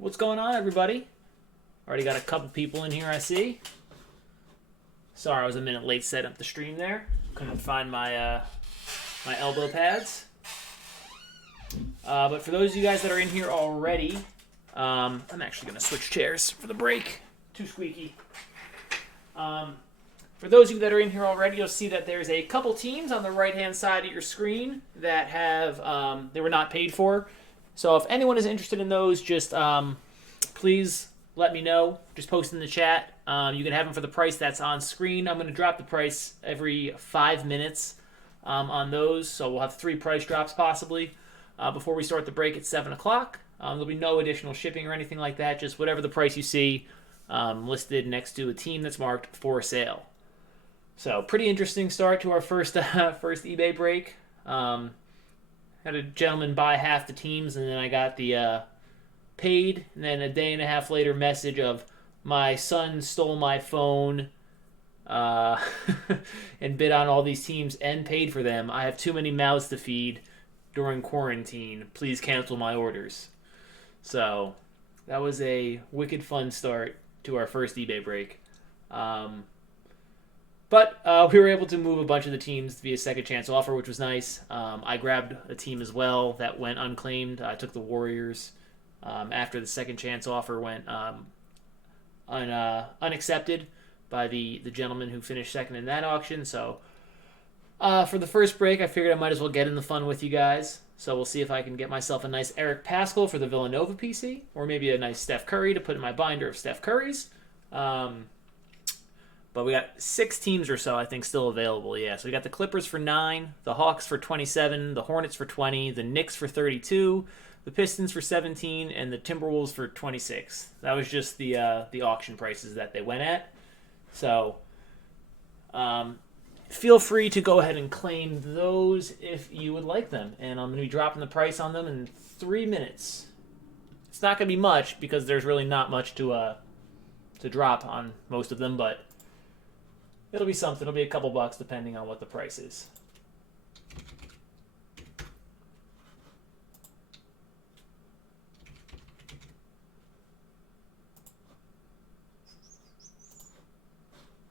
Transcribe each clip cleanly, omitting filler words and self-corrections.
What's going on, everybody? Already got a couple people in here, I see. Sorry, I was a minute late setting up the stream there. Couldn't find my my elbow pads. But for those of you guys that are in here already, I'm actually going to switch chairs for the break. Too squeaky. For those of you that are in here already, you'll see that there's a couple teams on the right-hand side of your screen that have they were not paid for. So if anyone is interested in those, just please let me know. Just post in the chat. You can have them for the price that's on screen. I'm going to drop the price every 5 minutes on those. So we'll have 3 price drops possibly before we start the break at 7 o'clock. There'll be no additional shipping or anything like that. Just whatever the price you see listed next to a team that's marked for sale. So pretty interesting start to our first eBay break. Had a gentleman buy half the teams, and then I got the paid, and then a day and a half later message of my son stole my phone and bid on all these teams and paid for them. I have too many mouths to feed during quarantine. Please cancel my orders. So that was a wicked fun start to our first eBay break. But we were able to move a bunch of the teams via second chance offer, which was nice. I grabbed a team as well that went unclaimed. I took the Warriors after the second chance offer went unaccepted by the gentleman who finished second in that auction. So for the first break, I figured I might as well get in the fun with you guys. So we'll see if I can get myself a nice Eric Paschall for the Villanova PC, or maybe a nice Steph Curry to put in my binder of Steph Curry's. But we got 6 teams or so, I think, still available. Yeah, so we got the Clippers for 9, the Hawks for 27, the Hornets for 20, the Knicks for 32, the Pistons for 17, and the Timberwolves for 26. That was just the auction prices that they went at. So feel free to go ahead and claim those if you would like them. And I'm going to be dropping the price on them in 3 minutes. It's not going to be much because there's really not much to drop on most of them, but it'll be something. It'll be a couple bucks depending on what the price is.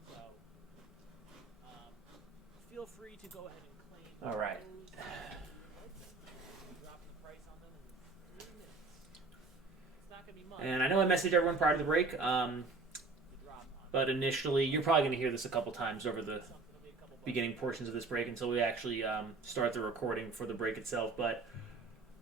So, feel free to go ahead and claim. All right. And I know I messaged everyone prior to the break. But initially, you're probably going to hear this a couple times over the beginning portions of this break until we actually start the recording for the break itself. But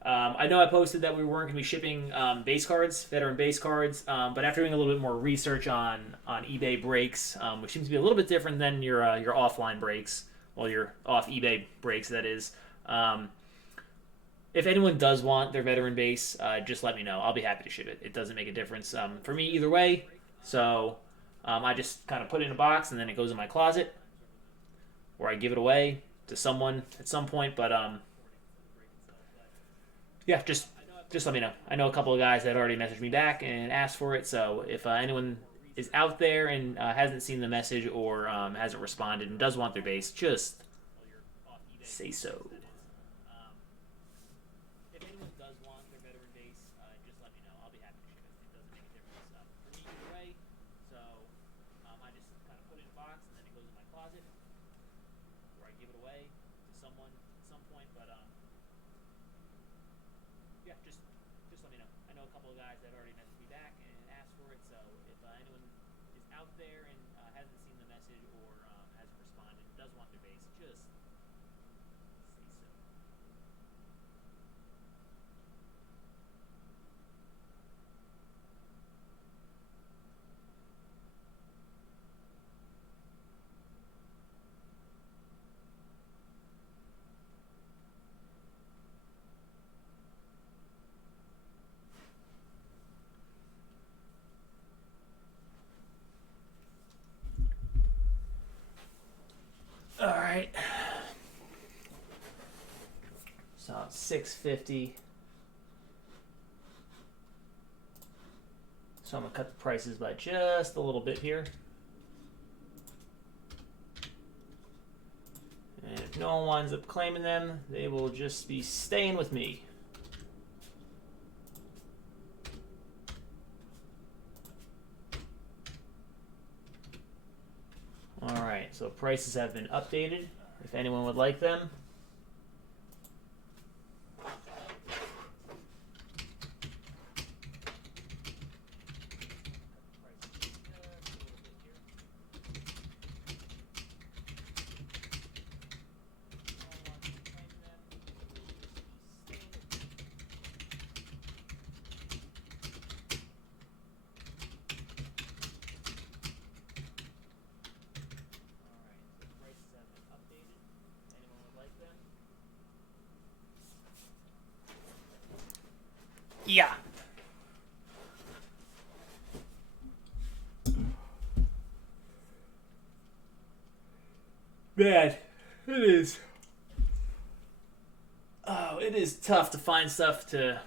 I know I posted that we weren't going to be shipping base cards, veteran base cards. But after doing a little bit more research on eBay breaks, which seems to be a little bit different than your offline breaks, well, your off eBay breaks, that is. If anyone does want their veteran base, just let me know. I'll be happy to ship it. It doesn't make a difference for me either way. So I just kind of put it in a box, and then it goes in my closet, or I give it away to someone at some point. But yeah, just let me know. I know a couple of guys that already messaged me back and asked for it. So if anyone is out there and hasn't seen the message or hasn't responded and does want their base, just say so. All right. So $6.50. So I'm gonna cut the prices by just a little bit here. And if no one winds up claiming them, they will just be staying with me. So prices have been updated if anyone would like them. Yeah. Man, it is. Oh, it is tough to find stuff to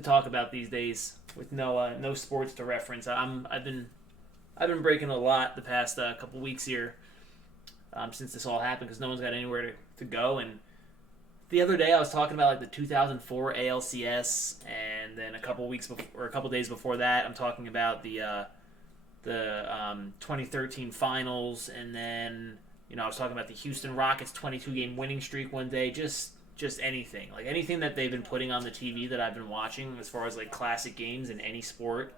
talk about these days with no sports to reference. I've been breaking a lot the past couple weeks here since this all happened because no one's got anywhere to go. And the other day I was talking about like the 2004 ALCS, and then a couple weeks before, or a couple days before that, I'm talking about the 2013 finals, and then I was talking about the Houston Rockets 22 game winning streak one day. Just anything, like anything that they've been putting on the TV that I've been watching as far as like classic games in any sport.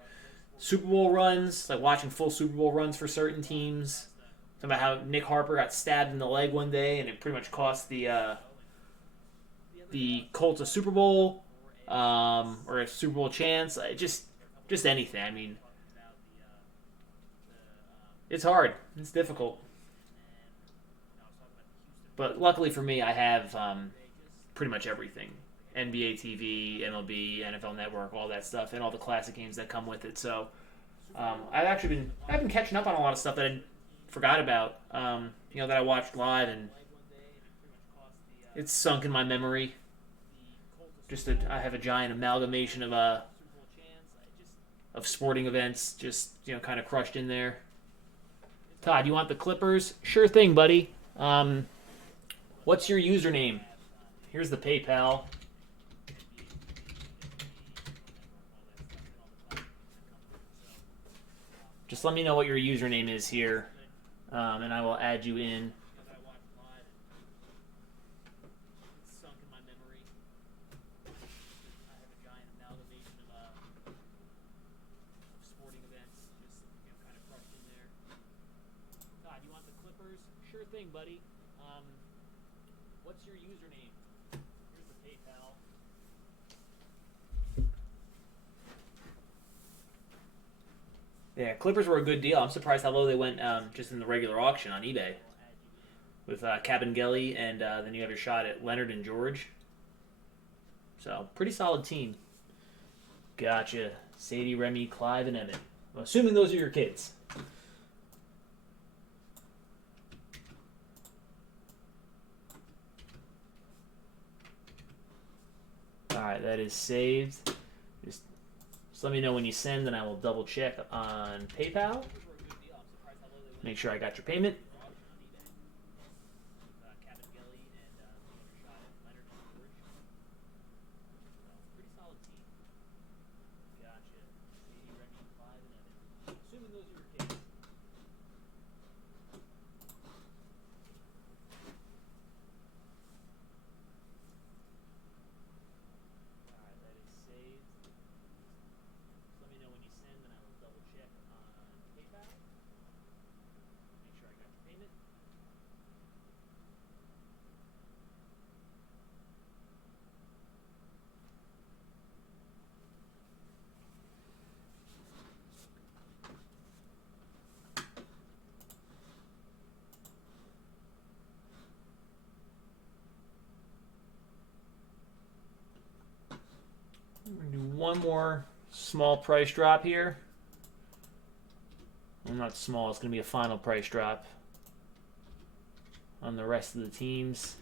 Super Bowl runs, like watching full Super Bowl runs for certain teams. Talking about how Nick Harper got stabbed in the leg one day, and it pretty much cost the Colts a Super Bowl or a Super Bowl chance. Just anything. I mean, it's hard. It's difficult. But luckily for me, I have pretty much everything. NBA TV, MLB, NFL Network, all that stuff, and all the classic games that come with it. So I've been catching up on a lot of stuff that I forgot about. That I watched live, and it's sunk in my memory. I have a giant amalgamation of sporting events, just kind of crushed in there. Todd, you want the Clippers? Sure thing, buddy. What's your username? Here's the PayPal. Just let me know what your username is here, and I will add you in. Todd, you want the Clippers? Sure thing, buddy. What's your username? Here's the PayPal. Yeah, Clippers were a good deal. I'm surprised how low they went just in the regular auction on eBay with Kabengele, and then you have your shot at Leonard and George. So, pretty solid team. Gotcha. Sadie, Remy, Clive, and Emmett. I'm assuming those are your kids. Alright, that is saved. Just let me know when you send, and I will double check on PayPal. Make sure I got your payment. We're going to do one more small price drop here. Well, not small, it's going to be a final price drop on the rest of the teams.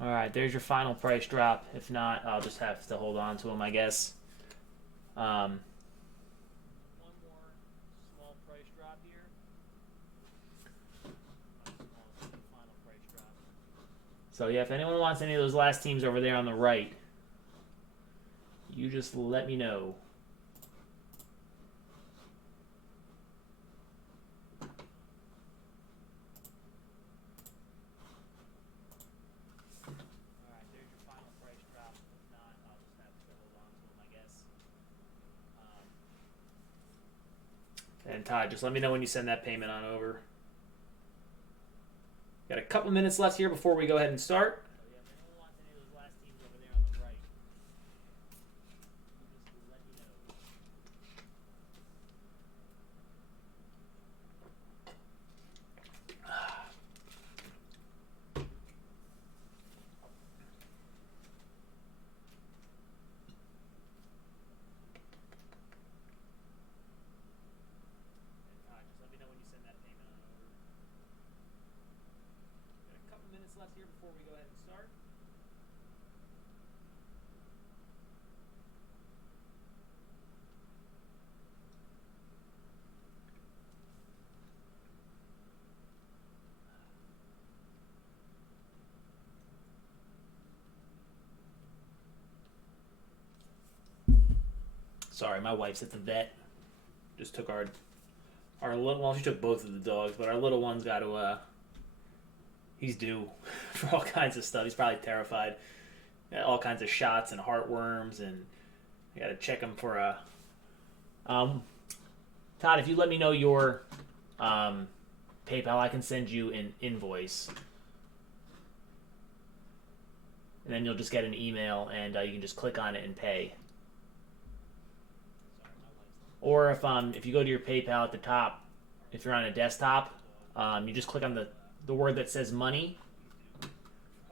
All right, there's your final price drop. If not, I'll just have to hold on to them, I guess. One more small price drop here. Final price drop. So yeah, if anyone wants any of those last teams over there on the right, you just let me know. Alright, there's your final price drop. If not, I'll just have to hold on to them, I guess. And Todd, just let me know when you send that payment on over. Got a couple minutes left here before we go ahead and start. So yeah, if anyone wants any of those last teams over there on the right, you just let me know. Just let me know when you send that payment on over. Got a couple minutes left here before we go ahead and start. Sorry, my wife's at the vet. Just took our little, well, she took both of the dogs, but our little one's got to he's due for all kinds of stuff. He's probably terrified. Got all kinds of shots and heartworms, and I got to check him for a. Todd, if you let me know your PayPal, I can send you an invoice, and then you'll just get an email, and you can just click on it and pay. Or if you go to your PayPal at the top, if you're on a desktop, you just click on the word that says money,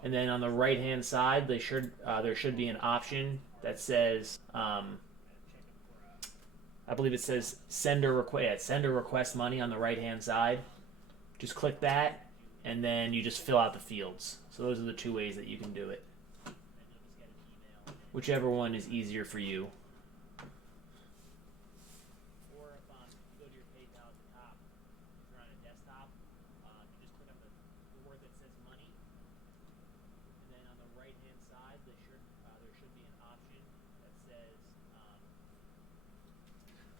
and then on the right hand side there should be an option that says I believe it says send or request money on the right hand side. Just click that, and then you just fill out the fields. So those are the two ways that you can do it. Whichever one is easier for you.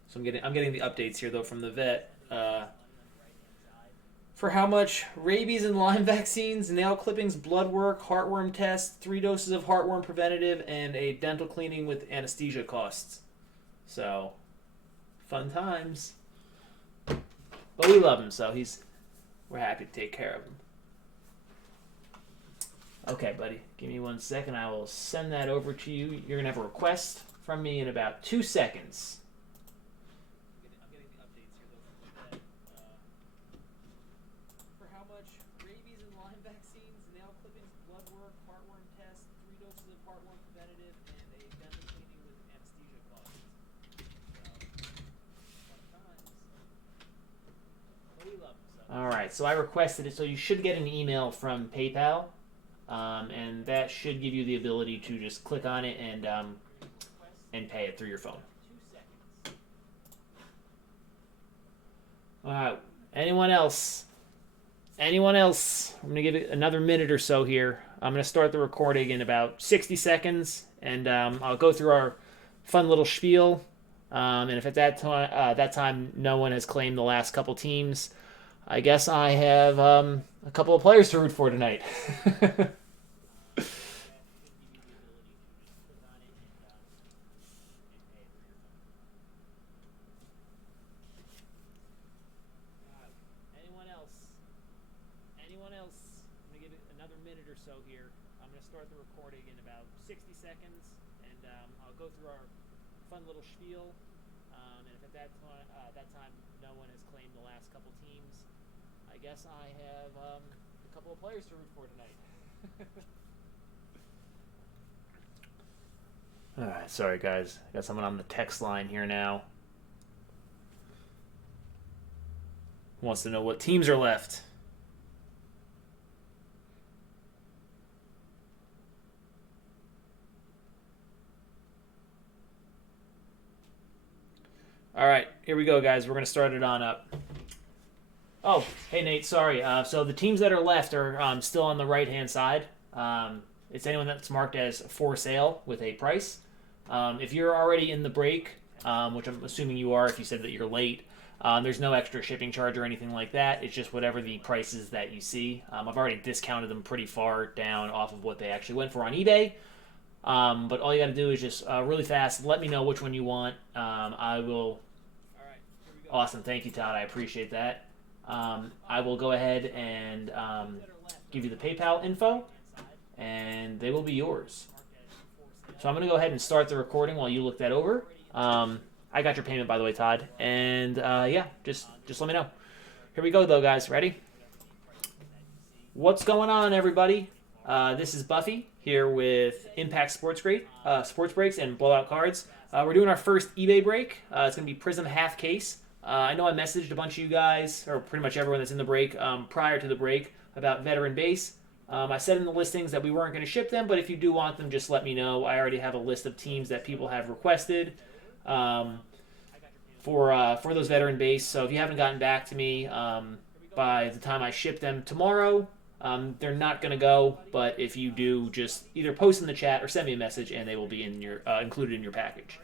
So I'm getting the updates here though from the vet for how much rabies and Lyme vaccines, nail clippings, blood work, heartworm test, 3 doses of heartworm preventative, and a dental cleaning with anesthesia costs. So fun times. But we love him, so we're happy to take care of him. Okay, buddy, give me 1 second. I will send that over to you. You're gonna have a request from me in about 2 seconds. Alright, so I requested it, so you should get an email from PayPal, and that should give you the ability to just click on it and pay it through your phone. Alright, anyone else? Anyone else? I'm going to give it another minute or so here. I'm going to start the recording in about 60 seconds, and I'll go through our fun little spiel, and if at that time no one has claimed the last couple teams, I guess I have a couple of players to root for tonight. Anyone else? Anyone else? I'm going to give it another minute or so here. I'm going to start the recording in about 60 seconds, and I'll go through our fun little spiel. And if at that time no one has claimed the last couple teams, I guess I have a couple of players to root for tonight. Alright, sorry guys. I got someone on the text line here now. Who wants to know what teams are left? Alright, here we go guys. We're going to start it on up. Oh, hey Nate, sorry. So the teams that are left are still on the right-hand side. It's anyone that's marked as for sale with a price. If you're already in the break, which I'm assuming you are if you said that you're late, there's no extra shipping charge or anything like that. It's just whatever the prices that you see. I've already discounted them pretty far down off of what they actually went for on eBay. But all you got to do is just really fast let me know which one you want. I will. Awesome. Thank you, Todd. I appreciate that. I will go ahead and give you the PayPal info, and they will be yours. So I'm going to go ahead and start the recording while you look that over. I got your payment, by the way, Todd. And yeah, just let me know. Here we go, though, guys. Ready? What's going on, everybody? This is Buffy here with Impact Sports Breaks and Blowout Cards. We're doing our first eBay break. It's going to be Prism half case. I know I messaged a bunch of you guys, or pretty much everyone that's in the break, prior to the break about veteran base. I said in the listings that we weren't going to ship them, but if you do want them, just let me know. I already have a list of teams that people have requested for those veteran base. So if you haven't gotten back to me by the time I ship them tomorrow, they're not going to go. But if you do, just either post in the chat or send me a message, and they will be in your included in your package.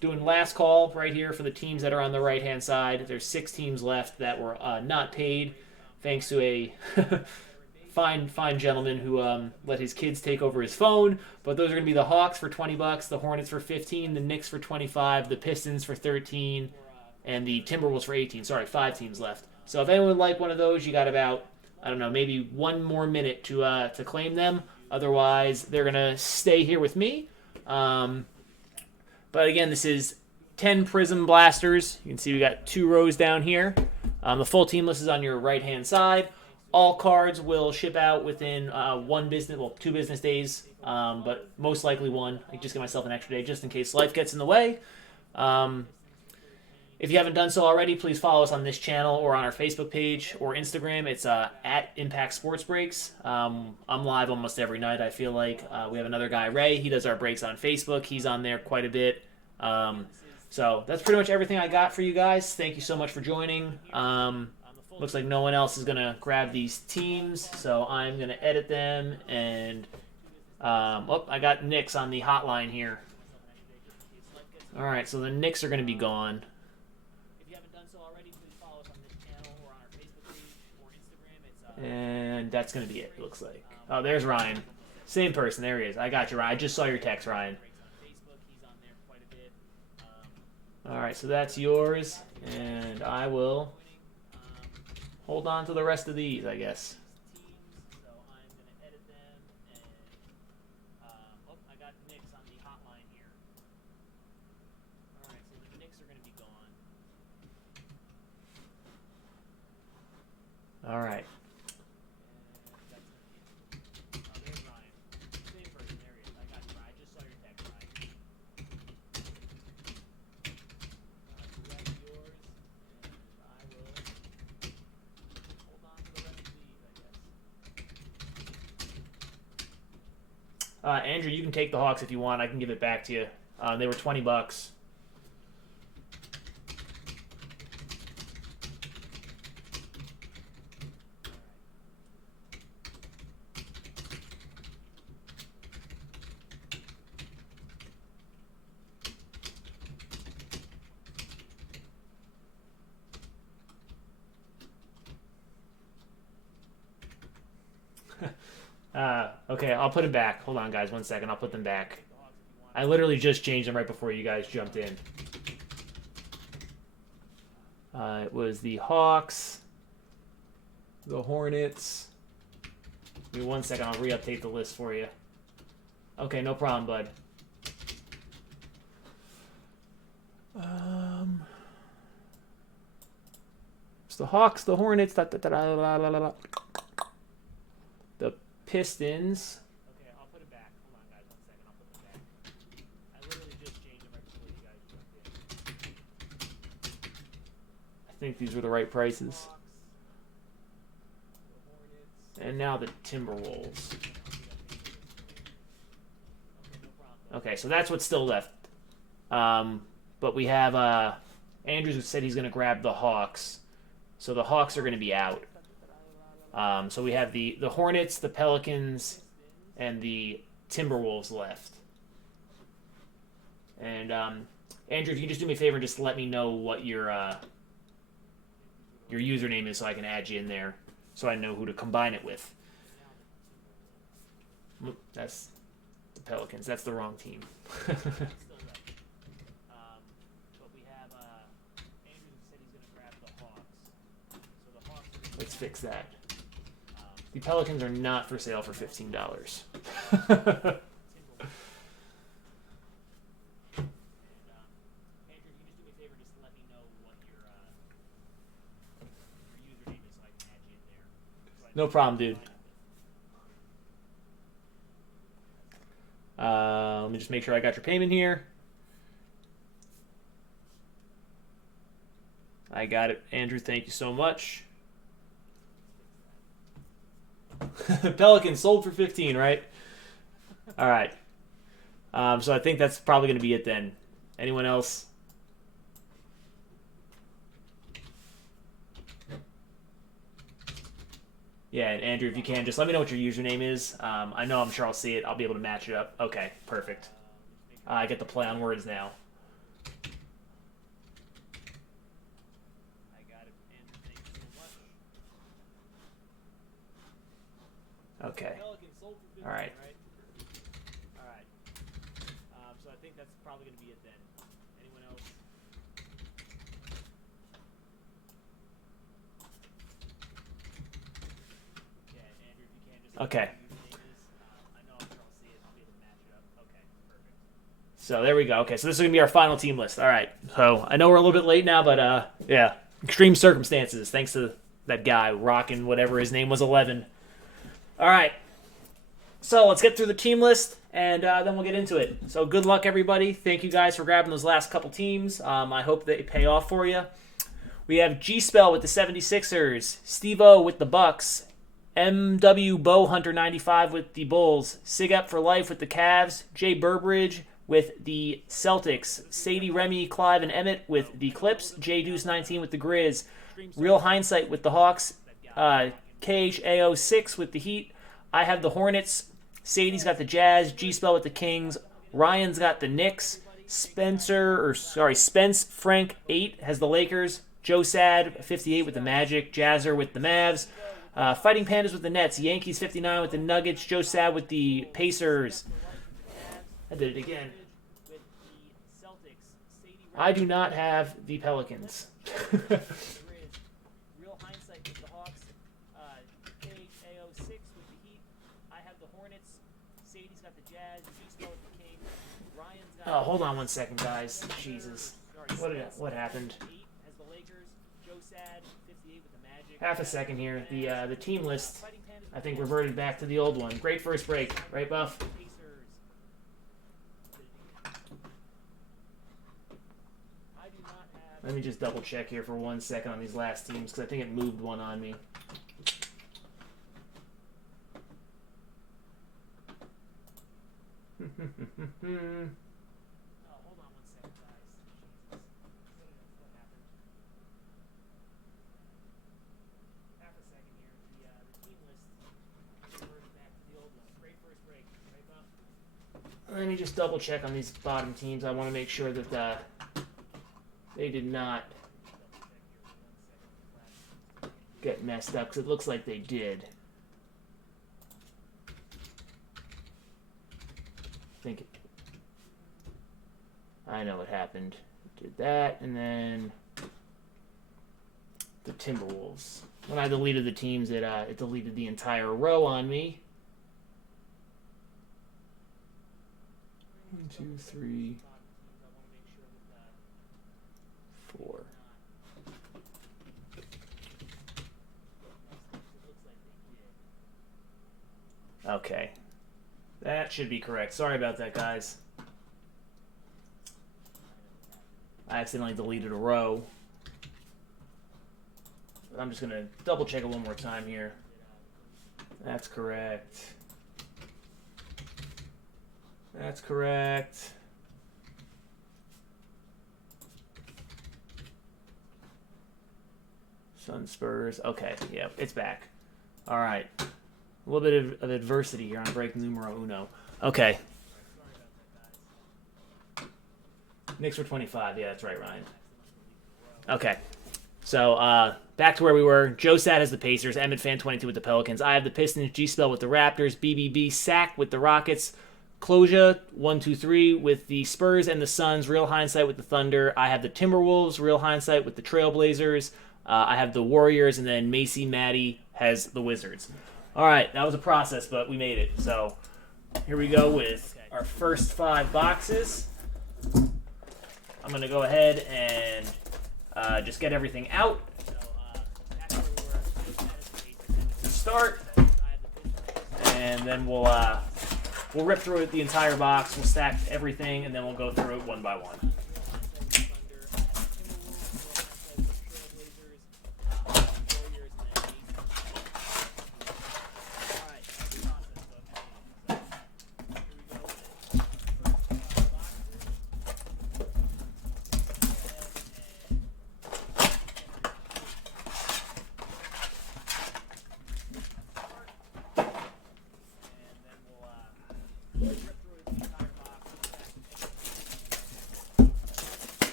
Doing last call right here for the teams that are on the right-hand side. There's 6 teams left that were not paid, thanks to a fine gentleman who let his kids take over his phone. But those are going to be the Hawks for $20, the Hornets for $15, the Knicks for $25, the Pistons for $13, and the Timberwolves for $18. Sorry, 5 teams left. So if anyone would like one of those, you got about, I don't know, maybe 1 more minute to claim them. Otherwise, they're going to stay here with me. But again, this is 10 Prism Blasters. You can see we got 2 rows down here. The full team list is on your right-hand side. All cards will ship out within 2 business days, but most likely 1. I just give myself an extra day just in case life gets in the way. If you haven't done so already, please follow us on this channel or on our Facebook page or Instagram. It's at Impact Sports Breaks. I'm live almost every night, I feel like. We have another guy, Ray. He does our breaks on Facebook. He's on there quite a bit. So that's pretty much everything I got for you guys. Thank you so much for joining. Looks like no one else is going to grab these teams, so I'm going to edit them. And I got Knicks on the hotline here. All right, so the Knicks are going to be gone. And that's going to be it looks like. Oh, there's Ryan. Same person. There he is. I got you, Ryan. I just saw your text, Ryan. All right, so that's yours. And I will hold on to the rest of these, I guess. All right. Andrew, you can take the Hawks if you want. I can give it back to you. They were $20. Okay, I'll put it back. Hold on, guys. 1 second. I'll put them back. I literally just changed them right before you guys jumped in. It was the Hawks, the Hornets. Give me 1 second. I'll re-update the list for you. Okay, no problem, bud. It's the Hawks, the Hornets, the Pistons. Okay, I'll put it back. Hold on, guys. 1 second. I'll put them back. I literally just changed them right before you guys jumped in. I think these were the right prices. And now the Timberwolves. Okay, so that's what's still left. But we have Andrews who said he's going to grab the Hawks. So the Hawks are going to be out. So we have the Hornets, the Pelicans, and the Timberwolves left. And Andrew, if you can just do me a favor and just let me know what your username is so I can add you in there so I know who to combine it with. That's the Pelicans. That's the wrong team. Let's fix that. The Pelicans are not for sale for $15. No problem, dude. Let me just make sure I got your payment here. I got it, Andrew. Thank you so much. Pelicans sold for 15, right? All right. So I think that's probably going to be it then. Anyone else? Yeah, and Andrew, if you can, just let me know what your username is. I know I'm sure I'll see it. I'll be able to match it up. Okay, perfect. I get the play on words now. Okay. All right. So I think that's probably going to be it then. Anyone else? Okay. So there we go. Okay, so this is going to be our final team list. All right. So I know we're a little bit late now, but yeah, extreme circumstances. Thanks to that guy rocking whatever his name was, 11. All right. So let's get through the team list, and then we'll get into it. So good luck, everybody. Thank you guys for grabbing those last couple teams. I hope they pay off for you. We have G-Spell with the 76ers, Steve-O with the Bucks, MW Bowhunter 95 with the Bulls, Sigap for Life with the Cavs, Jay Burbridge with the Celtics, Sadie, Remy, Clive, and Emmett with the Clips, J Deuce 19 with the Grizz, Real Hindsight with the Hawks, KHAO6 with the Heat. I have the Hornets, Sadie's got the Jazz, G-Spell with the Kings, Ryan's got the Knicks, Spence Frank 8 has the Lakers, Joe Sad 58 with the Magic, Jazzer with the Mavs, Fighting Pandas with the Nets, Yankees 59 with the Nuggets, Joe Sad with the Pacers. I did it again. I do not have the Pelicans. Oh, hold on one second, guys. Jesus. What happened? Half a second here. The team list, I think, reverted back to the old one. Great first break. Right, Buff? Let me just double check here for 1 second on these last teams, because I think it moved one on me. Let me just double check on these bottom teams. I want to make sure that they did not get messed up, because it looks like they did. I know what happened. Did that, and then the Timberwolves. When I deleted the teams, it deleted the entire row on me. 1, 2, 3, 4. Okay. That should be correct. Sorry about that, guys. I accidentally deleted a row. But I'm just going to double check it one more time here. That's correct. That's correct. Sun Spurs. Okay, yeah, it's back. All right. A little bit of adversity here on break numero uno. Okay. Knicks were 25. Yeah, that's right, Ryan. Okay. So, back to where we were. Joe Sat has the Pacers. Emmett Fan 22 with the Pelicans. I have the Pistons. G-Spell with the Raptors. BBB Sack with the Rockets. Closure 123 with the Spurs and the Suns. Real Hindsight with the Thunder. I have the Timberwolves. Real Hindsight with the Trailblazers. I have the Warriors, and then Macy Maddie has the Wizards. All right, that was a process, but we made it. So here we go with our first 5 boxes. I'm going to go ahead and just get everything out to start, and then we'll rip through the entire box. We'll stack everything, and then we'll go through it one by one.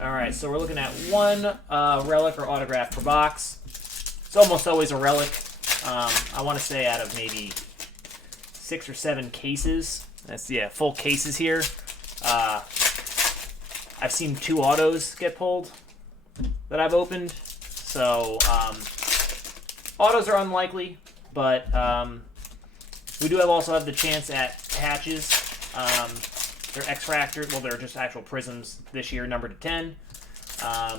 Alright, so we're looking at 1 relic or autograph per box. It's almost always a relic. I want to say out of maybe 6 or 7 cases. That's, yeah, full cases here. I've seen 2 autos get pulled that I've opened. So, autos are unlikely, but we do also have the chance at patches. They're X-Fractor. Well, they're just actual prisms this year, numbered to 10. I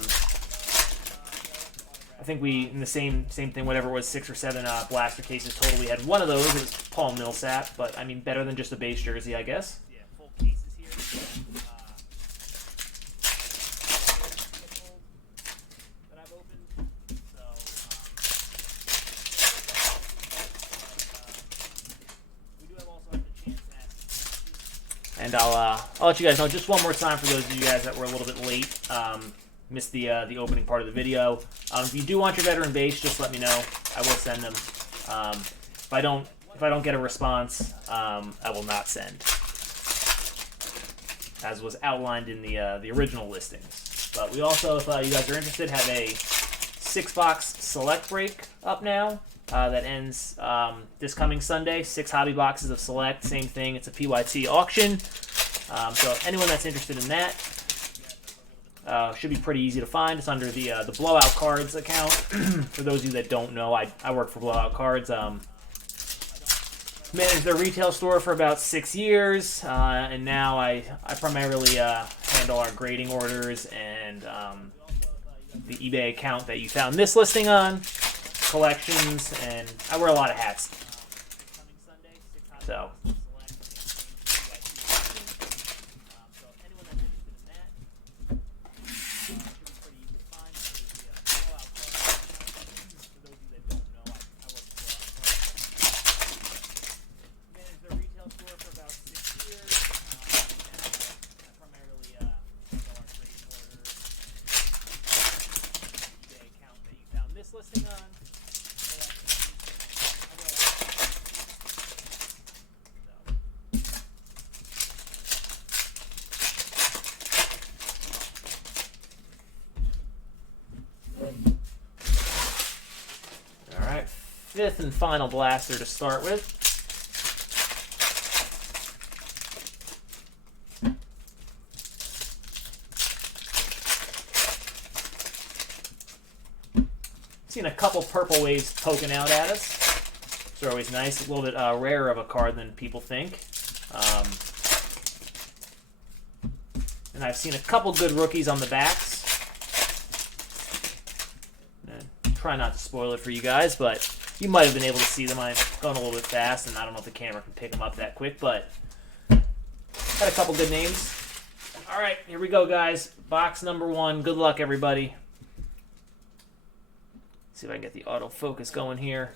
think we, in the same thing, whatever it was, 6 or 7 blaster cases total, we had 1 of those. It was Paul Millsap, but, I mean, better than just a base jersey, I guess. Yeah, full cases here. That I've opened. We do also have the chance at... And I'll let you guys know just one more time for those of you guys that were a little bit late, missed the opening part of the video. If you do want your veteran base, just let me know. I will send them. If I don't get a response, I will not send, as was outlined in the original listings. But we also, if you guys are interested, have a 6-box select break up now. That ends this coming Sunday. 6 hobby boxes of select. Same thing. It's a PYT auction. So anyone that's interested in that, should be pretty easy to find. It's under the Blowout Cards account. For those of you that don't know, I work for Blowout Cards. Managed their retail store for about 6 years, and now I primarily handle our grading orders and the eBay account that you found this listing on. Collections, and I wear a lot of hats. So. Listing on. All right, 5th and final blaster to start with. Seen a couple purple waves poking out at us. They're always nice. A little bit rarer of a card than people think. And I've seen a couple good rookies on the backs. And try not to spoil it for you guys, but You might have been able to see them. I'm going a little bit fast, and I don't know if the camera can pick them up that quick, but had a couple good names. All right, here we go, guys. Box number 1. Good luck, everybody. See if I can get the autofocus going here.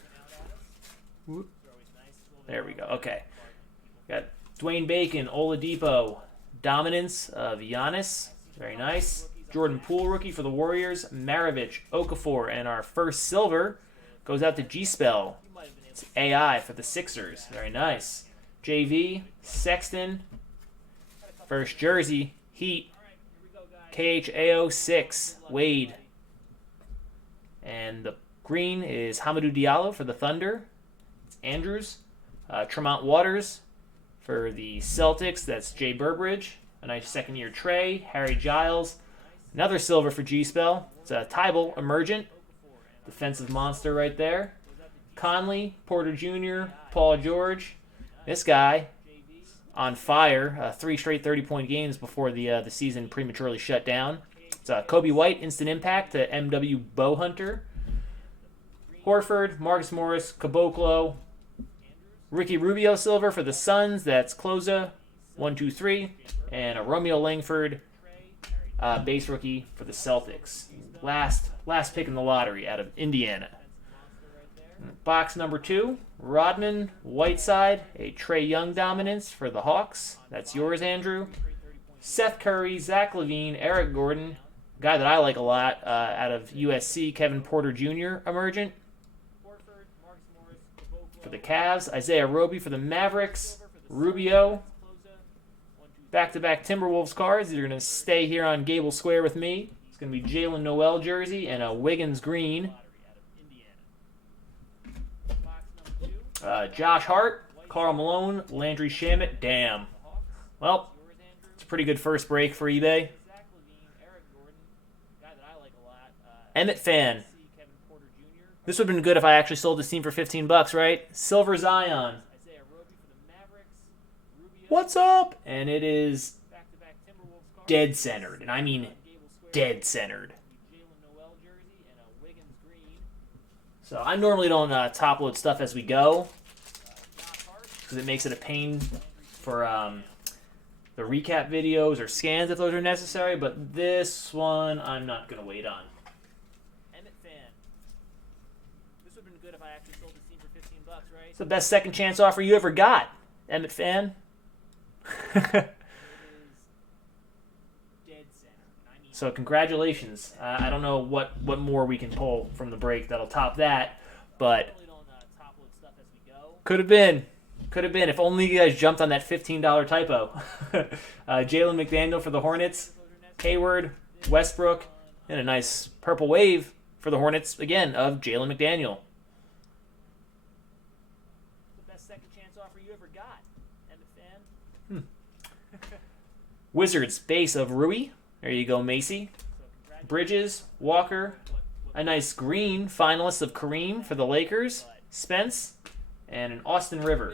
There we go. Okay. Got Dwayne Bacon, Oladipo, Dominance of Giannis. Very nice. Jordan Poole, rookie for the Warriors. Maravich, Okafor, and our first silver goes out to G-Spell. It's AI for the Sixers. Very nice. JV, Sexton. First jersey, Heat. KHAO6, Wade. And the green is Hamidou Diallo for the Thunder. It's Andrews. Tremont Waters for the Celtics. That's Jay Burbridge. A nice second-year Trey. Harry Giles. Another silver for G-Spell. It's a Tybal Emergent. Defensive monster right there. Conley, Porter Jr., Paul George. This guy on fire. 3 straight 30-point games before the season prematurely shut down. It's Kobe White, instant impact to MW Bowhunter. Horford, Marcus Morris, Caboclo. Ricky Rubio silver for the Suns. That's Cloza, 1, 2, 3. And a Romeo Langford base rookie for the Celtics. Last pick in the lottery out of Indiana. Box number 2, Rodman, Whiteside, a Trae Young dominance for the Hawks. That's yours, Andrew. Seth Curry, Zach LaVine, Eric Gordon, guy that I like a lot out of USC, Kevin Porter Jr. emergent. For the Cavs, Isaiah Roby for the Mavericks, Rubio. Back-to-back Timberwolves cards. They're going to stay here on Gable Square with me. It's going to be Jalen Noel jersey and a Wiggins green. Josh Hart, Karl Malone, Landry Shamet. Damn. Well, it's a pretty good first break for eBay. Emmett Fan. This would have been good if I actually sold this team for $15, right? Silver Zion. What's up? And it is dead centered. And I mean dead centered. So I normally don't top load stuff as we go because it makes it a pain for the recap videos or scans if those are necessary. But this one I'm not going to wait on. Emmett Fan. This would have been good if I actually sold this team for $15, right? It's the best second chance offer you ever got, Emmett Fan. So congratulations. I don't know what more we can pull from the break that'll top that, but could have been. If only you guys jumped on that $15 typo. Jalen McDaniel for the Hornets, Hayward, Westbrook, and a nice purple wave for the Hornets, again, of Jalen McDaniel. The best second chance offer you ever got, Emmett Fan. Wizards base of Rui. There you go, Macy. Bridges, Walker. A nice green finalist of Kareem for the Lakers. Spence. And an Austin Rivers.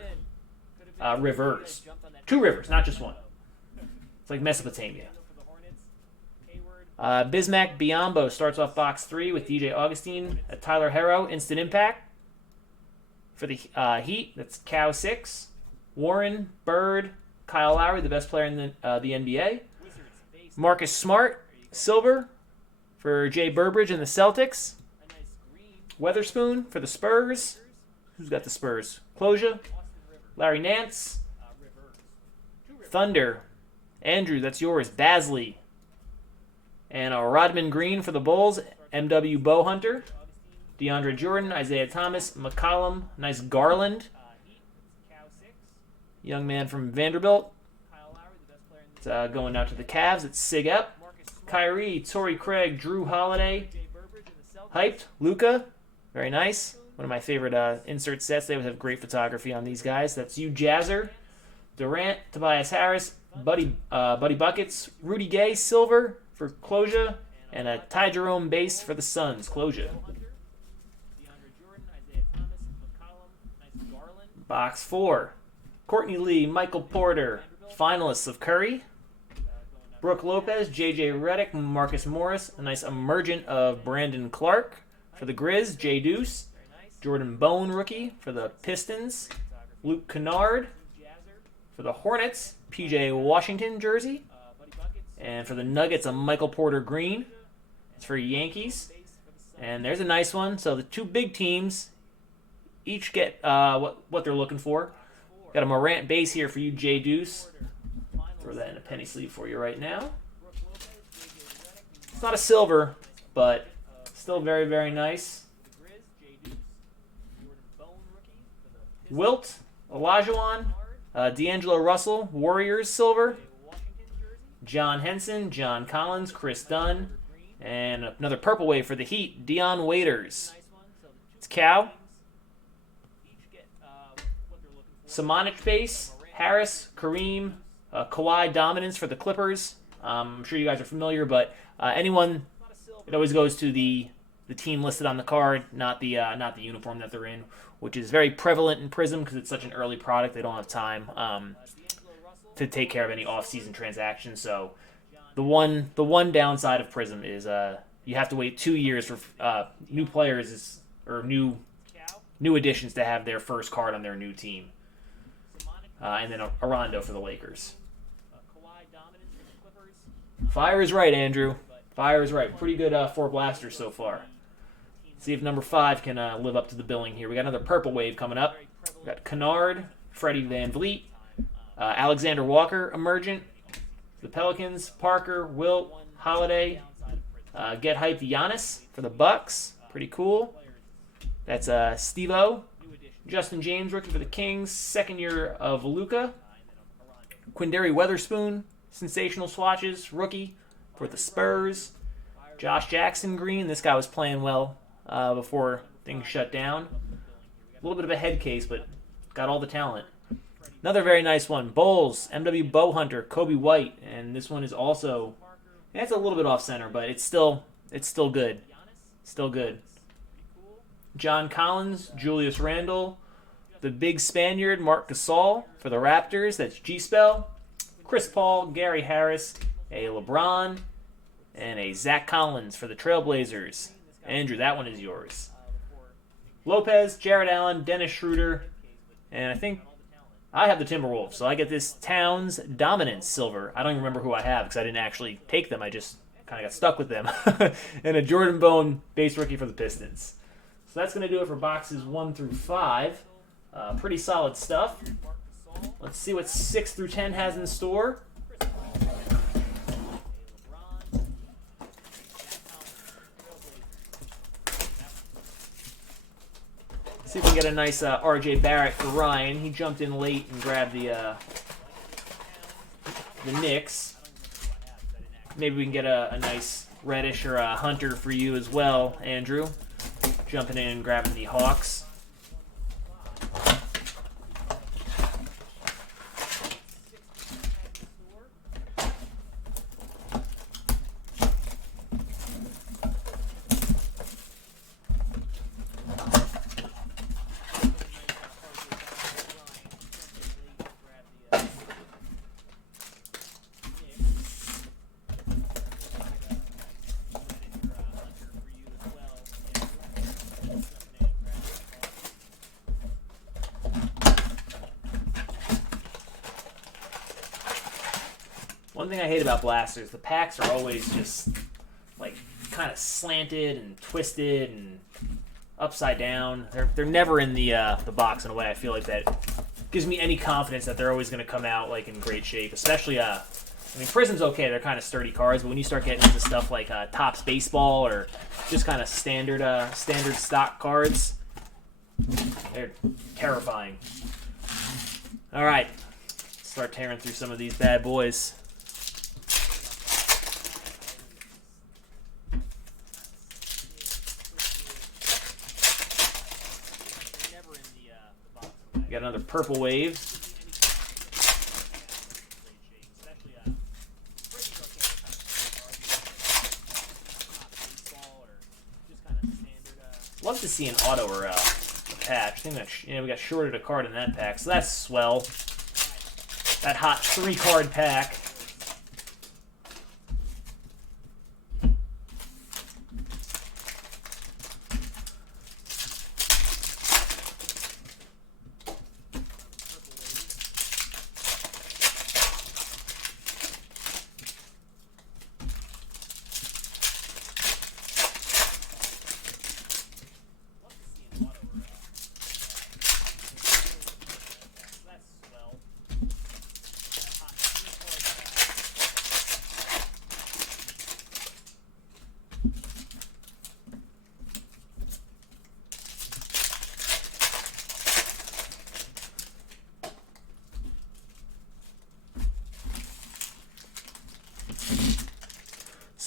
2 rivers, not just one. It's like Mesopotamia. Bismack Biyombo starts off box 3 with DJ Augustine. Tyler Herro, instant impact. For the Heat, that's Cow 6. Warren, Bird, Kyle Lowry, the best player in the NBA. Marcus Smart, silver, for Jay Burbridge and the Celtics. Weatherspoon for the Spurs. Who's got the Spurs? Closure. Larry Nance. Thunder. Andrew, that's yours. Basley. And a Rodman Green for the Bulls. MW Bowhunter. DeAndre Jordan, Isaiah Thomas, McCollum. Nice Garland. Young man from Vanderbilt. Going out to the Cavs, it's Sig Ep. Kyrie, Torrey Craig, Drew Holiday. Hyped, Luka. Very nice. One of my favorite insert sets. They would have great photography on these guys. That's you, Jazzer. Durant, Tobias Harris, Buddy Buckets, Rudy Gay, silver for Closure, and a Ty Jerome base for the Suns, Closure. Box 4. Courtney Lee, Michael Porter, finalists of Curry. Brooke Lopez, J.J. Redick, Marcus Morris, a nice emergent of Brandon Clark. For the Grizz, Jay Deuce. Jordan Bone rookie for the Pistons. Luke Kennard for the Hornets. PJ Washington jersey. And for the Nuggets, a Michael Porter green. It's for Yankees. And there's a nice one. So the two big teams each get what they're looking for. Got a Morant base here for you, Jay Deuce. Throw that in a penny sleeve for you right now. It's not a silver, but still very, very nice. Wilt, Olajuwon, D'Angelo Russell, Warriors silver. John Henson, John Collins, Chris Dunn, and another purple wave for the Heat, Dion Waiters. It's Cow. Samanich base, Harris, Kareem, Kawhi dominance for the Clippers. I'm sure you guys are familiar, but anyone, it always goes to the team listed on the card, not the uniform that they're in, which is very prevalent in Prism because it's such an early product. They don't have time to take care of any off-season transactions. So the one downside of Prism is you have to wait 2 years for new players or new additions to have their first card on their new team. And then a Rondo for the Lakers. Fire is right, Andrew. Fire is right. Pretty good 4 blasters so far. See if number 5 can live up to the billing here. We got another purple wave coming up. We got Kennard, Freddie Van Vliet, Alexander Walker, Emergent, the Pelicans, Parker, Wilt, Holiday, Get Hyped Giannis for the Bucks. Pretty cool. That's Steve-O. Justin James, rookie for the Kings. Second year of Luka. Quindary Weatherspoon, sensational swatches, rookie for the Spurs. Josh Jackson green. This guy was playing well before things shut down. A little bit of a head case, but got all the talent. Another very nice one. Bulls, MW Bowhunter, Kobe White, and this one is also, it's a little bit off center, but it's still good. Still good. John Collins, Julius Randle, the big Spaniard, Marc Gasol for the Raptors. That's G-Spell. Chris Paul, Gary Harris, a LeBron, and a Zach Collins for the Trailblazers. Andrew, that one is yours. Lopez, Jared Allen, Dennis Schroeder, and I think I have the Timberwolves, so I get this Towns Dominance silver. I don't even remember who I have because I didn't actually take them. I just kind of got stuck with them. And a Jordan Bone base rookie for the Pistons. So that's going to do it for boxes 1 through 5. Pretty solid stuff. Let's see what 6 through 10 has in store. See if we can get a nice R.J. Barrett for Ryan. He jumped in late and grabbed the Knicks. Maybe we can get a nice Reddish or a Hunter for you as well, Andrew. Jumping in and grabbing the Hawks. One thing I hate about blasters, the packs are always just like kind of slanted and twisted and upside down. They're never in the box in a way I feel like that gives me any confidence that they're always going to come out like in great shape. Especially, I mean, Prism's okay; they're kind of sturdy cards, but when you start getting into stuff like Topps Baseball or just kind of standard stock cards, they're terrifying. All right, let's start tearing through some of these bad boys. Got another purple wave. Love to see an auto or a patch. I think that we got shorted a card in that pack, so that's swell. That hot 3-card pack.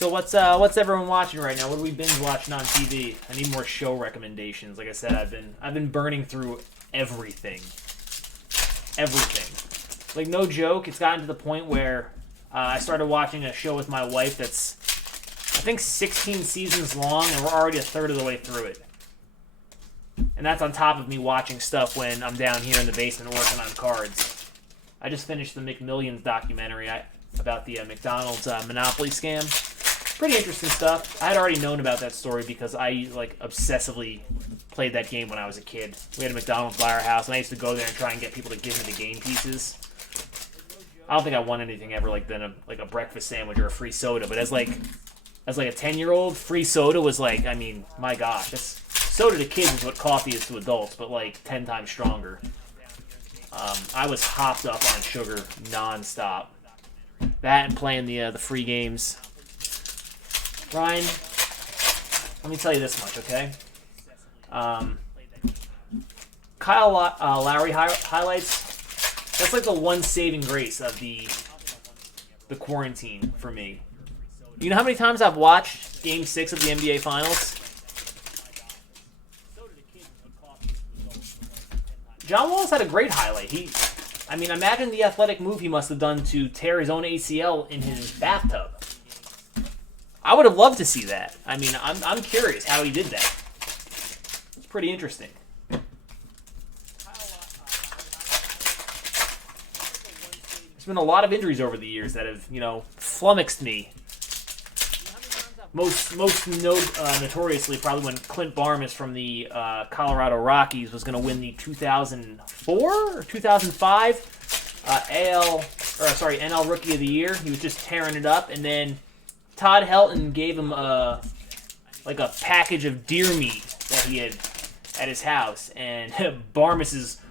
So what's everyone watching right now? What are we binge watching on TV? I need more show recommendations. Like I said, I've been burning through everything. Like no joke, it's gotten to the point where I started watching a show with my wife that's I think 16 seasons long, and we're already a third of the way through it. And that's on top of me watching stuff when I'm down here in the basement working on cards. I just finished the McMillions documentary about the McDonald's Monopoly scam. Pretty interesting stuff. I had already known about that story because I like obsessively played that game when I was a kid. We had a McDonald's by our house, and I used to go there and try and get people to give me the game pieces. I don't think I won anything ever like than a breakfast sandwich or a free soda, but as like a 10-year-old, free soda was like, I mean, my gosh, soda to kids is what coffee is to adults, but like 10 times stronger. I was hopped up on sugar nonstop. That and playing the free games. Ryan, let me tell you this much, okay? Kyle Lowry highlights. That's like the one saving grace of the quarantine for me. You know how many times I've watched Game 6 of the NBA Finals? John Wall's had a great highlight. Imagine the athletic move he must have done to tear his own ACL in his bathtub. I would have loved to see that. I'm curious how he did that. It's pretty interesting. There's been a lot of injuries over the years that have, flummoxed me. Most notoriously, probably when Clint Barnes from the Colorado Rockies was going to win the 2004 or 2005 NL Rookie of the Year. He was just tearing it up, and then Todd Helton gave him a package of deer meat that he had at his house, and Barmes is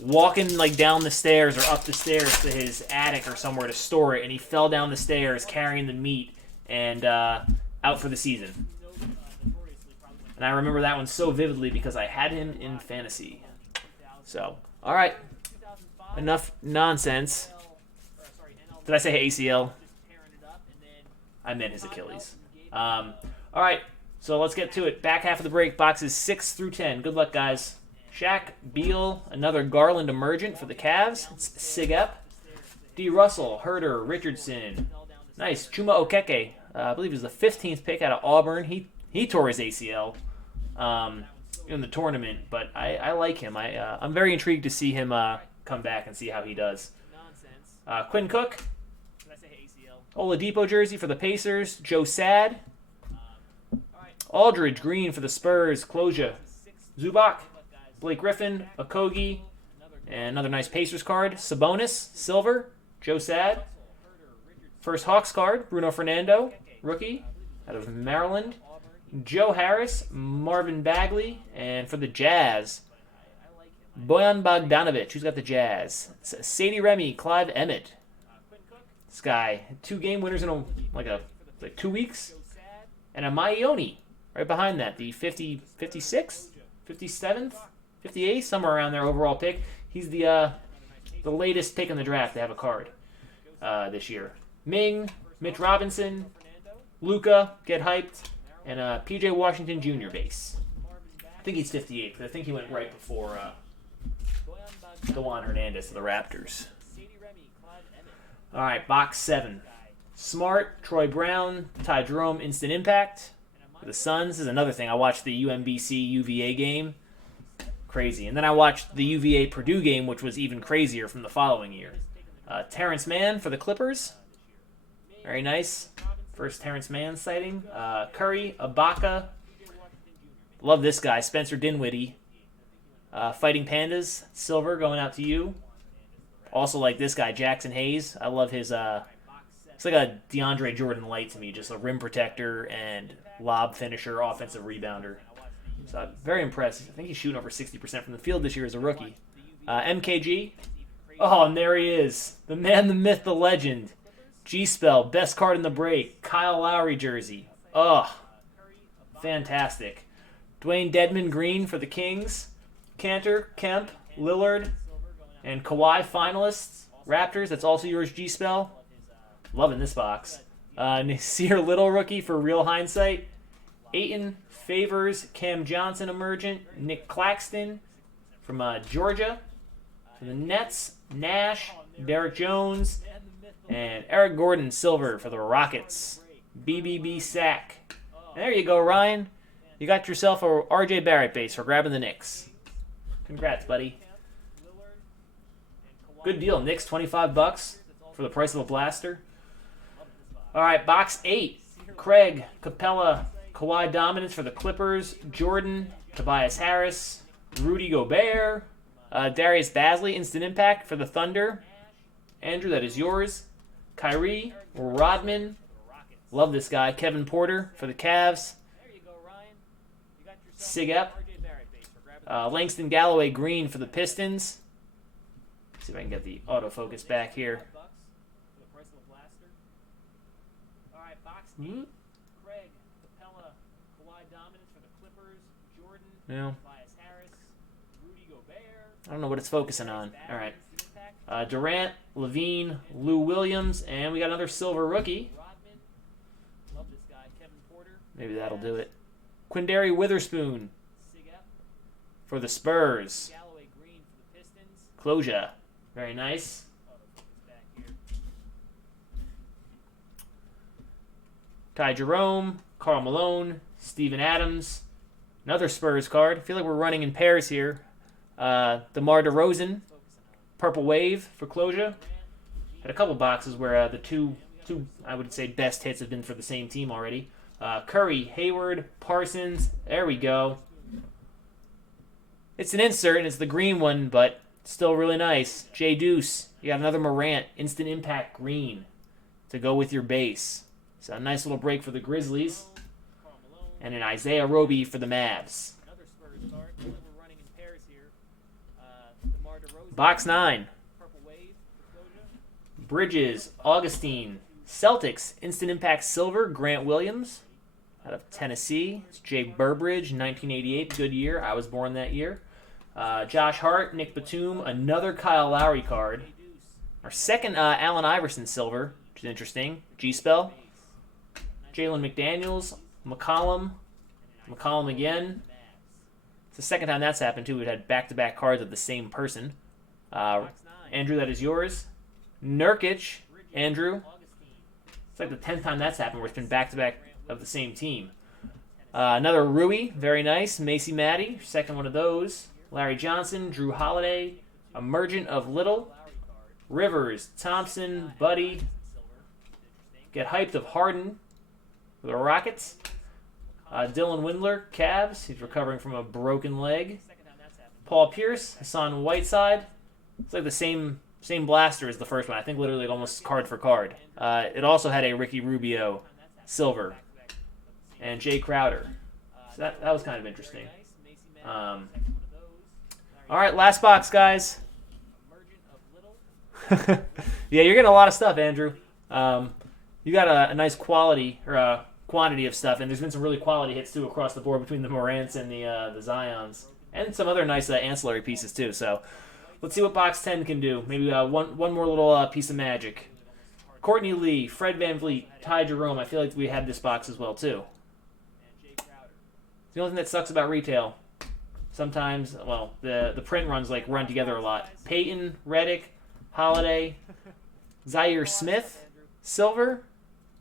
walking down the stairs or up the stairs to his attic or somewhere to store it, and he fell down the stairs carrying the meat and out for the season. And I remember that one so vividly because I had him in fantasy. So, all right, enough nonsense. Did I say ACL? I meant his Achilles. All right, so let's get to it. Back half of the break, boxes 6 through 10. Good luck, guys. Shaq, Beal, another Garland emergent for the Cavs. It's Sigep. D. Russell, Herter, Richardson. Nice. Chuma Okeke, I believe he was the 15th pick out of Auburn. He tore his ACL in the tournament, but I like him. I'm very intrigued to see him come back and see how he does. Quinn Cook. Oladipo jersey for the Pacers. Joe Sad. Aldridge green for the Spurs. Closure. Zubac. Blake Griffin. Okogie. And another nice Pacers card. Sabonis. Silver. Joe Sad. First Hawks card. Bruno Fernando. Rookie. Out of Maryland. Joe Harris. Marvin Bagley. And for the Jazz, Bojan Bogdanovic. Who's got the Jazz? Sadie Remy. Clive Emmett. This guy, 2 game winners in 2 weeks, and a Maioni right behind that, the 56th, 57th, 58th, somewhere around there overall pick. He's the latest pick in the draft to have a card this year. Ming, Mitch Robinson, Luka, get hyped, and PJ Washington Jr. base. I think he's 58th, but I think he went right before DeJuan Hernandez to the Raptors. All right, box 7. Smart, Troy Brown, Ty Jerome, Instant Impact. For the Suns is another thing. I watched the UMBC UVA game. Crazy. And then I watched the UVA Purdue game, which was even crazier from the following year. Terrence Mann for the Clippers. Very nice. First Terrence Mann sighting. Curry, Ibaka. Love this guy, Spencer Dinwiddie. Fighting Pandas, Silver going out to you. Also like this guy, Jackson Hayes. I love his, it's like a DeAndre Jordan light to me. Just a rim protector and lob finisher, offensive rebounder. So I'm very impressed. I think he's shooting over 60% from the field this year as a rookie. MKG. Oh, and there he is. The man, the myth, the legend. G-Spell, best card in the break. Kyle Lowry jersey. Oh, fantastic. Dwayne Dedman green for the Kings. Cantor, Kemp, Lillard, and Kawhi finalists. Raptors, that's also yours, G-Spell. Loving this box. Nasir Little rookie for Real Hindsight. Ayton Favors, Cam Johnson emergent. Nick Claxton from Georgia. For the Nets, Nash, Derek Jones, and Eric Gordon silver for the Rockets. BBB Sack. There you go, Ryan. You got yourself a RJ Barrett base for grabbing the Knicks. Congrats, buddy. Good deal. Knicks, $25 for the price of a blaster. All right, box 8. Craig, Capella, Kawhi Dominance for the Clippers. Jordan, Tobias Harris, Rudy Gobert, Darius Bazley, Instant Impact for the Thunder. Andrew, that is yours. Kyrie, Rodman, love this guy. Kevin Porter for the Cavs. Sigep, Langston Galloway Green for the Pistons. See if I can get the autofocus back here. Craig, Capella, Kawhi Dominance for the Clippers, Jordan, Tobias Harris, Rudy Gobert. I don't know what it's focusing on. All right. Durant, Levine, Lou Williams, and we got another silver rookie. Love this guy, Kevin Porter. Maybe that'll do it. Quindary Witherspoon for the Spurs. Closure. Very nice. Ty Jerome, Karl Malone, Steven Adams. Another Spurs card. I feel like we're running in pairs here. DeMar DeRozan, Purple Wave for Closure. Had a couple boxes where the two I would say best hits have been for the same team already. Curry, Hayward, Parsons. There we go. It's an insert, and it's the green one, but still really nice. Jay Deuce. You got another Morant, Instant Impact green to go with your base. So a nice little break for the Grizzlies. And an Isaiah Roby for the Mavs. Box 9. Bridges, Augustine, Celtics, Instant Impact Silver, Grant Williams out of Tennessee. It's Jay Burbridge, 1988, good year. I was born that year. Josh Hart, Nick Batum, another Kyle Lowry card. Our second Allen Iverson Silver, which is interesting. G-Spell. Jalen McDaniels, McCollum again. It's the second time that's happened, too. We've had back-to-back cards of the same person. Andrew, that is yours. Nurkic, Andrew. It's like the 10th time that's happened where it's been back-to-back of the same team. Another Rui, very nice. Macy Matty, second one of those. Larry Johnson, Drew Holiday, Emergent of Little. Rivers, Thompson, Buddy. Get hyped of Harden for the Rockets. Dylan Windler, Cavs. He's recovering from a broken leg. Paul Pierce, Hassan Whiteside. It's like the same blaster as the first one. I think literally almost card for card. It also had a Ricky Rubio silver. And Jay Crowder. So that was kind of interesting. All right, last box, guys. Yeah, you're getting a lot of stuff, Andrew. You got a nice quality or quantity of stuff, and there's been some really quality hits too across the board between the Morants and the Zions, and some other nice ancillary pieces too. So let's see what box 10 can do. Maybe one more little piece of magic. Courtney Lee, Fred VanVleet, Ty Jerome. I feel like we had this box as well too. It's the only thing that sucks about retail. Sometimes, well, the print runs run together a lot. Peyton, Reddick, Holiday, Zaire Smith, silver.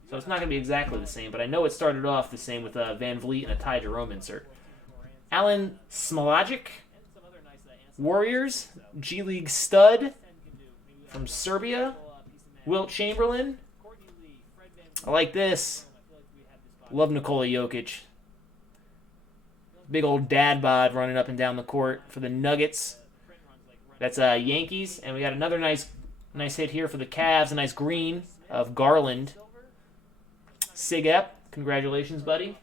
So it's not going to be exactly the same, but I know it started off the same with Van Vliet and a Ty Jerome insert. Alan Smolagic, Warriors, G League stud from Serbia. Wilt Chamberlain. I like this. Love Nikola Jokic. Big old dad bod running up and down the court for the Nuggets. That's Yankees. And we got another nice hit here for the Cavs. A nice green of Garland. Sigep. Congratulations, buddy.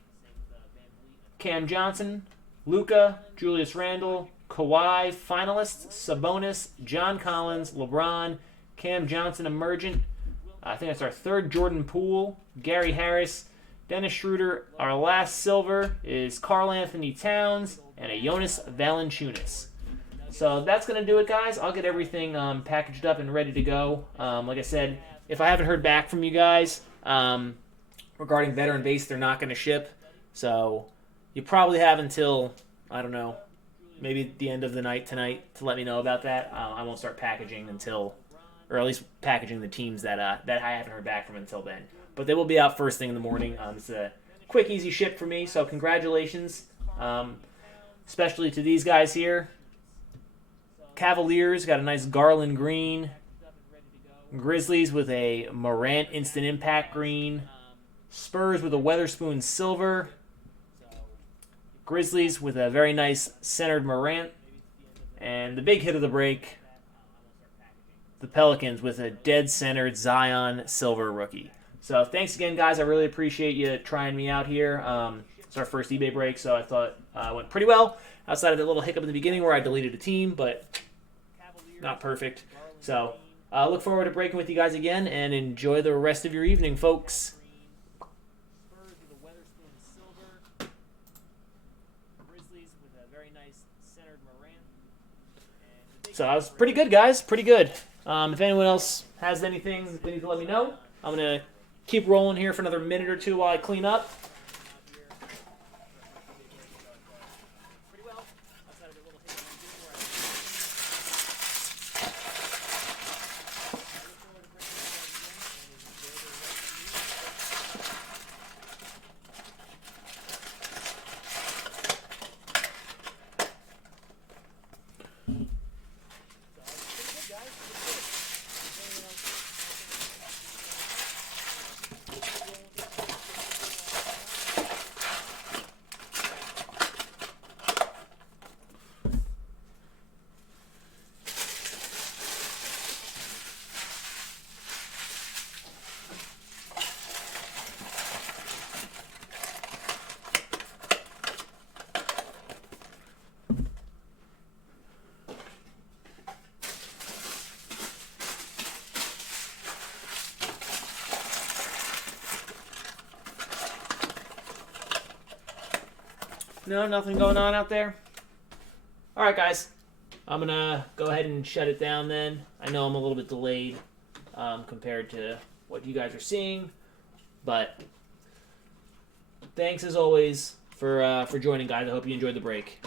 Cam Johnson. Luka. Julius Randle. Kawhi. Finalists. Sabonis. John Collins. LeBron. Cam Johnson Emergent. I think that's our third Jordan Poole. Gary Harris. Dennis Schroeder. Our last silver is Karl Anthony Towns and a Jonas Valanciunas. So that's going to do it, guys. I'll get everything packaged up and ready to go. Like I said, if I haven't heard back from you guys, regarding veteran base, they're not going to ship. So you probably have until, I don't know, maybe the end of the night tonight to let me know about that. I won't start packaging until, or at least packaging the teams that that I haven't heard back from until then. But they will be out first thing in the morning. It's a quick, easy ship for me. So congratulations, especially to these guys here. Cavaliers got a nice Garland green. Grizzlies with a Morant Instant Impact green. Spurs with a Weatherspoon silver. Grizzlies with a very nice centered Morant. And the big hit of the break, the Pelicans with a dead centered Zion silver rookie. So thanks again, guys. I really appreciate you trying me out here. It's our first eBay break, so I thought it went pretty well. Outside of the little hiccup in the beginning where I deleted a team, but not perfect. So look forward to breaking with you guys again, and enjoy the rest of your evening, folks. So that was pretty good, guys. Pretty good. If anyone else has anything they need to let me know, I'm going to keep rolling here for another minute or two while I clean up. No, nothing going on out there? Alright, guys. I'm going to go ahead and shut it down then. I know I'm a little bit delayed compared to what you guys are seeing. But thanks, as always, for joining, guys. I hope you enjoyed the break.